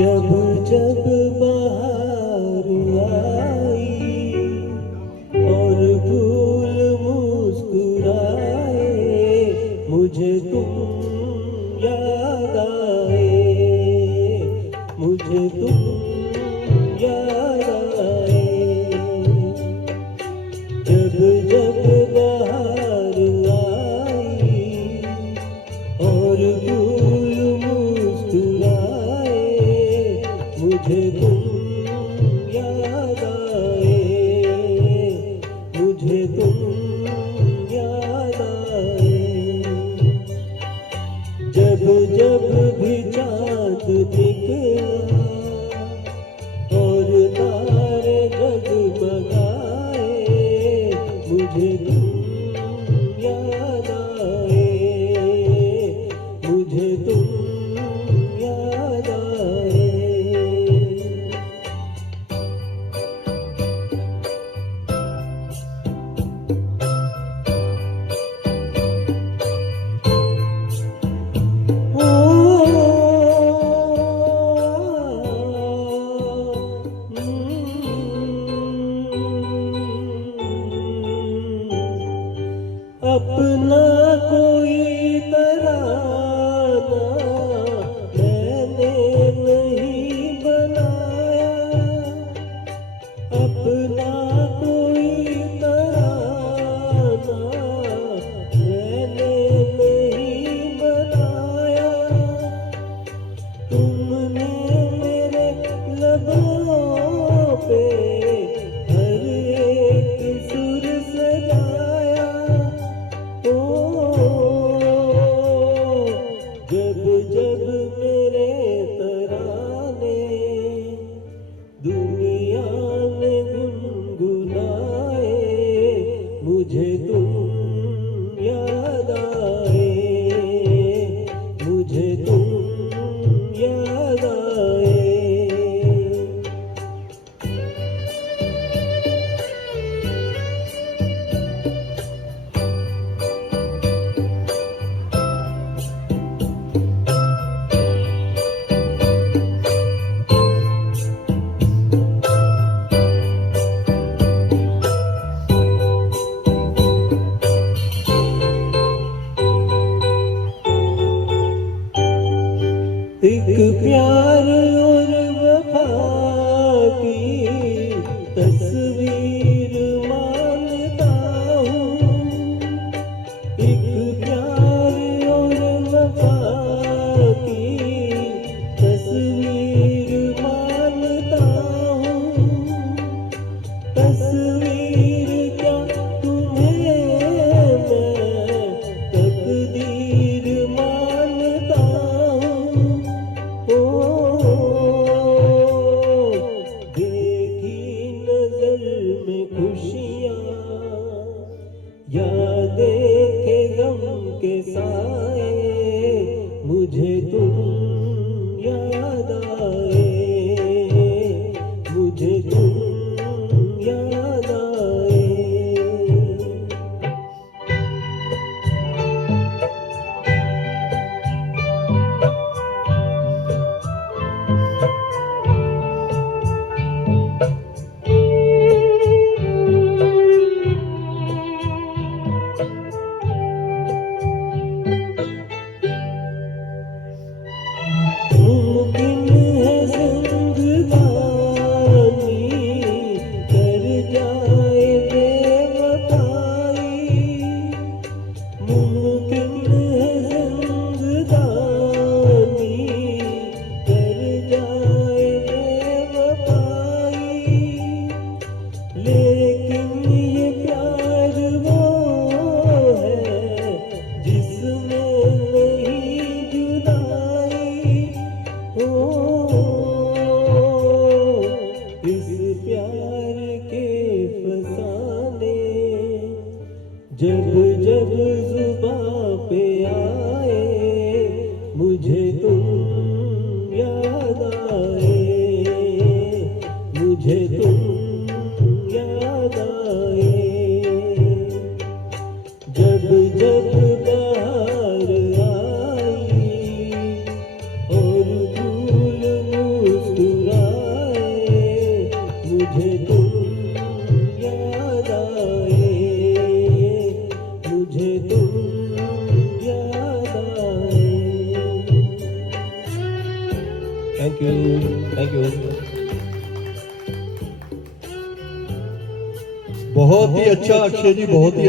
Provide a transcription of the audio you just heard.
जब जब बाहर आई और फूल मुस्कुराए, मुझे तुम याद आए, मुझे तुम याद आए। जब जब बाहर आई और फूल मुस्कुराए, मुझे तुम याद आए, मुझे तुम याद आए। जब जब भी चाँद निकला और तारे जगमगाए, मुझे तुम याद आए, मुझे तुम याद आए। अपना कोई तराना मैंने नहीं बनाया, अपना कोई तराना मैंने नहीं बनाया। तुमने मेरे लबों पे हर एक सुर सजाया। जब जब मेरे तराने दुनिया में गुनगुनाए, मुझे तुम याद आए, मुझे तुम याद आए। एक प्यार और वफा की तस्वीर मानता हूँ, एक प्यार और वफा की तस्वीर मानता हूँ। तस्वीर क्या तुम्हें मैं तकदीर मानता हूँ। देखी नजर में खुशियाँ या देखे गम के साए, मुझे तुम मुझे तुम याद आए, मुझे तुम याद आए। Thank you, thank you. बहुत ही अच्छा अक्षय जी, बहुत ही